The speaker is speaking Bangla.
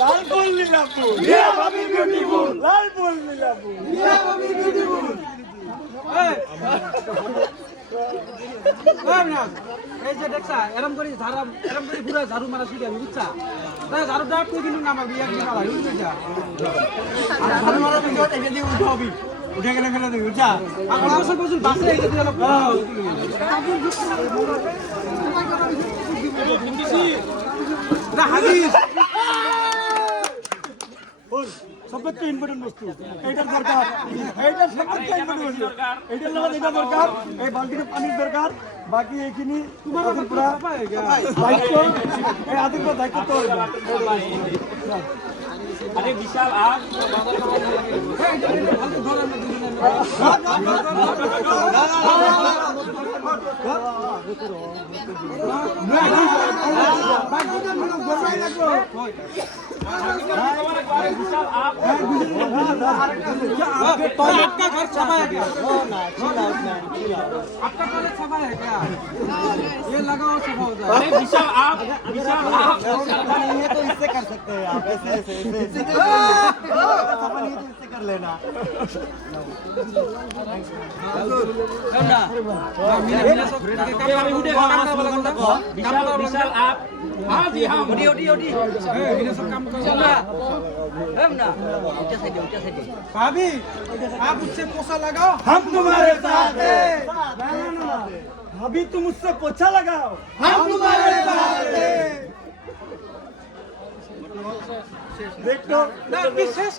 লালপুর লীলাপুর ইয়া ভাবি বিউটিফুল লালপুর লীলাপুর ইয়া ভাবি বিউটিফুল এই যে দেখছা এরম করে পুরো ঝাড়ু মারা শিখে আমি বুঝছা তাই ঝাড়ু ডাক তুই কিন্তু নামার বিয়া কি মারা বুঝলি যা ঝাড়ু মারা ভিডিও এটা দিয়ে উঠে হবি উঠে গেলে ফেলে দিবি বুঝছা আমার বছর বছর বাসে এই যে না হাদিস সবচেয়ে ইম্পর্টেন্ট বস্তু এইটার দরকার এইটার সবচেয়ে ইম্পর্টেন্ট বস্তু এইটার লাগে এটা দরকার এই বালতিতে পানির দরকার বাকি এইখিনি তোমার পুরো দায়িত্ব এই আদির পুরো দায়িত্ব তো আরে বিশাল আপ विशाल आप तो आपका घर छपा है क्या आपका घर छपा है क्या ये लगाओ छपा हो जाए अरे विशाल आप ये तो इससे कर सकते हैं आप ऐसे ऐसे ऐसे इससे कर लेना विशाल आप हाँ जी हाँ ओडी सब काम कर भाभी आप उससे पोछा लगाओ हम तुम्हारे साथ हैं अभी तुम उससे पोछा लगाओ हम तुम्हारे साथ हैं देखो विशेष